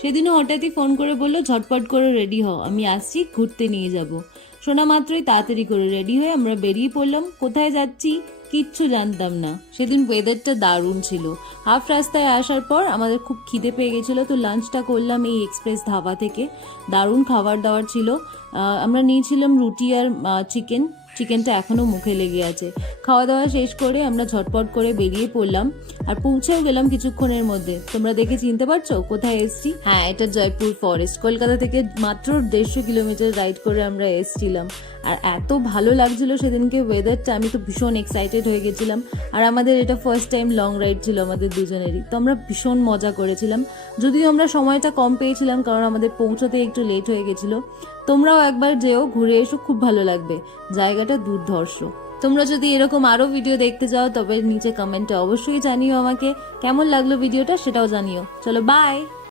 সেদিনও হঠাৎই ফোন করে বললো ঝটপট করে রেডি হও, আমি আসছি, ঘুরতে নিয়ে যাব। শোনা মাত্রই তাড়াতাড়ি করে রেডি হয়ে আমরা বেরিয়ে পড়লাম। কোথায় যাচ্ছি কিচ্ছু জানতাম না। সেদিন ওয়েদারটা দারুণ ছিল। হাফ রাস্তায় আসার পর আমাদের খুব খিদে পেয়ে গেছিলো, তো লাঞ্চটা করলাম এই এক্সপ্রেস ধাবা থেকে। দারুণ খাবার দাবার ছিল। আমরা নিয়েছিলাম রুটি আর চিকেনটা এখনও মুখে লেগে আছে। খাওয়া দাওয়া শেষ করে আমরা ঝটপট করে বেরিয়ে পড়লাম আর পৌঁছেও গেলাম কিছুক্ষণের মধ্যে। তোমরা দেখে চিনতে পারছো কোথায় এসছি? হ্যাঁ, এটা জয়পুর ফরেস্ট। কলকাতা থেকে মাত্র 150 কিলোমিটার রাইড করে আমরা এসছিলাম। আর এত ভালো লাগছিল সেদিনকে ওয়েদারটা, আমি তো ভীষণ এক্সাইটেড হয়ে গেছিলাম। আর আমাদের এটা ফার্স্ট টাইম লং রাইড ছিল আমাদের দুজনেরই, তো আমরা ভীষণ মজা করেছিলাম। যদিও আমরা সময়টা কম পেয়েছিলাম কারণ আমাদের পৌঁছতে একটু লেট হয়ে গেছিলো। তোমরাও একবার যেও, ঘুরে এসো, খুব ভালো লাগবে। জায়গাটা দুর্ধর্ষ। তোমরা যদি এরকম আরো ভিডিও দেখতে চাও তবে নিচে কমেন্টে অবশ্যই জানিও আমাকে কেমন লাগলো ভিডিওটা, সেটাও জানিও। চলো বাই।